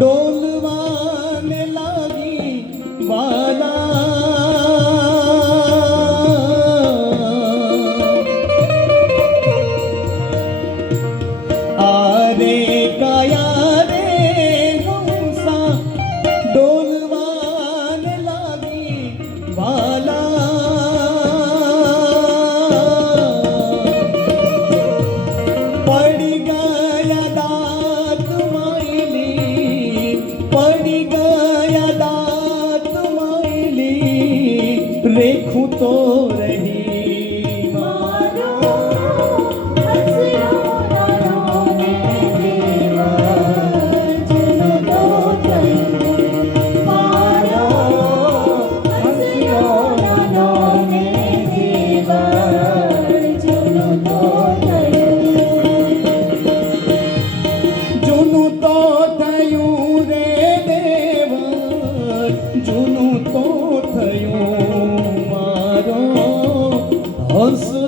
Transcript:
डोलवाने लागी वाला आरे काया रे हंसा डोलवाने लागी वाला पड़ गया दात माइली पड़ गया दात माइली रेखू तो रही જૂનું તો થયું મારો હસ